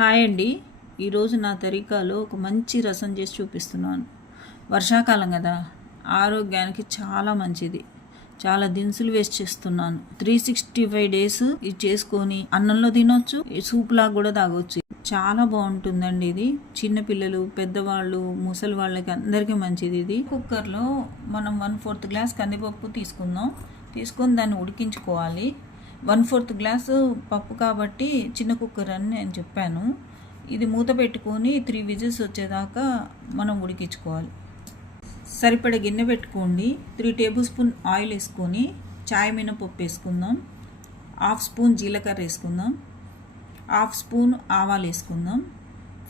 Hi అండి. ఈరోజు నా తరీకాలో ఒక మంచి రసం చేసి చూపిస్తున్నాను. వర్షాకాలం కదా, ఆరోగ్యానికి చాలా మంచిది. చాలా దినుసులు వేస్ట్ చేస్తున్నాను. 365 డేస్ ఇది చేసుకొని అన్నంలో తినొచ్చు, సూప్ లాగా కూడా తాగొచ్చు. చాలా బాగుంటుందండి ఇది. చిన్నపిల్లలు, పెద్దవాళ్ళు, ముసలి వాళ్ళకి అందరికీ మంచిది ఇది. కుక్కర్లో మనం 1/4 గ్లాస్ కందిపప్పు తీసుకొని దాన్ని ఉడికించుకోవాలి. 1/4 గ్లాసు పప్పు కాబట్టి చిన్న కుక్కర్ అని నేను చెప్పాను. ఇది మూత పెట్టుకొని 3 విజిల్స్ వచ్చేదాకా మనం ఉడికించుకోవాలి. సరిపడ గిన్నె పెట్టుకోండి. 3 టేబుల్ స్పూన్ ఆయిల్ వేసుకొని చాయ్ మినపప్పు వేసుకుందాం. 1/2 స్పూన్ జీలకర్ర వేసుకుందాం. 1/2 స్పూన్ ఆవాలు వేసుకుందాం.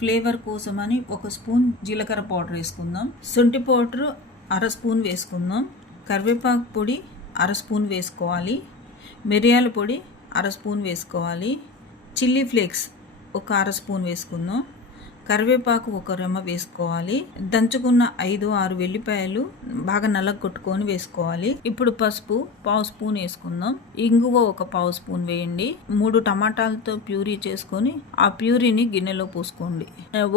ఫ్లేవర్ కోసమని 1 స్పూన్ జీలకర్ర పౌడర్ వేసుకుందాం. శొంఠి పౌడర్ 1/2 స్పూన్ వేసుకుందాం. కరివేపాకు పొడి 1/2 స్పూన్ వేసుకోవాలి. మిరియాల పొడి 1/2 స్పూన్ వేసుకోవాలి. చిల్లీ ఫ్లేక్స్ 1/2 స్పూన్ వేసుకుందాం. కరివేపాకు 1 రెమ్మ వేసుకోవాలి. దంచుకున్న 5-6 వెల్లిపాయలు బాగా నల్లగొట్టుకొని వేసుకోవాలి. ఇప్పుడు పసుపు 1/2 స్పూన్ వేసుకుందాం. ఇంగువ 1/2 స్పూన్ వేయండి. 3 టమాటాలతో ప్యూరీ చేసుకొని ఆ ప్యూరీని గిన్నెలో పోసుకోండి.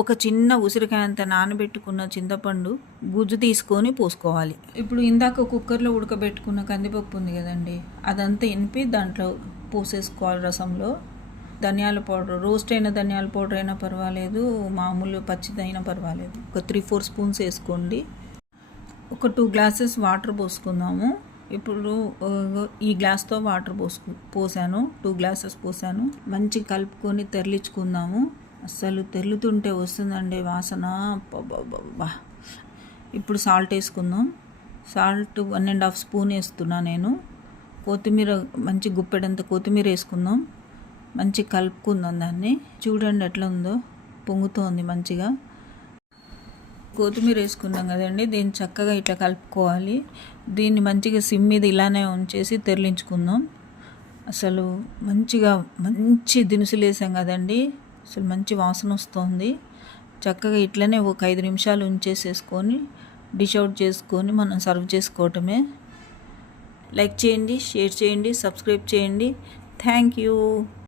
ఒక చిన్న ఉసిరికాయంత నానబెట్టుకున్న చింతపండు గుజ్జు తీసుకొని పోసుకోవాలి. ఇప్పుడు ఇందాక కుక్కర్లో ఉడకబెట్టుకున్న కందిపప్పు ఉంది కదండి, అదంతా ఇనిపి దాంట్లో పోసేసుకోవాలి రసంలో. ధనియాల పౌడర్, రోస్ట్ అయిన ధనియాల పౌడర్ అయినా పర్వాలేదు, మామూలు పచ్చిదైనా పర్వాలేదు. ఒక 3-4 స్పూన్స్ వేసుకోండి. ఒక 2 గ్లాసెస్ వాటర్ పోసుకుందాము. ఇప్పుడు ఈ గ్లాస్తో వాటర్ పోసాను. 2 గ్లాసెస్ పోసాను. మంచి కలుపుకొని తెరలించుకుందాము. అస్సలు తెరులుతుంటే వస్తుందండి వాసన. ఇప్పుడు సాల్ట్ వేసుకుందాం. సాల్ట్ 1.5 స్పూన్ వేస్తున్నా నేను. కొత్తిమీర మంచి గుప్పెడంత కొత్తిమీర వేసుకుందాం. మంచి కలుపుకుందాం దాన్ని. చూడండి ఎట్లా ఉందో, పొంగుతోంది మంచిగా. కొత్తిమీర వేసుకున్నాం కదండి, దీన్ని చక్కగా ఇట్లా కలుపుకోవాలి. దీన్ని మంచిగా సిమ్ మీద ఇలానే ఉంచేసి తెరలించుకుందాం. అసలు మంచి దినుసులు వేసాం కదండి, అసలు మంచి వాసన వస్తుంది. చక్కగా ఇట్లనే ఒక 5 నిమిషాలు ఉంచేసేసుకొని డిష్ అవుట్ చేసుకొని మనం సర్వ్ చేసుకోవటమే. లైక్ చేయండి, షేర్ చేయండి, సబ్స్క్రైబ్ చేయండి. Thank you.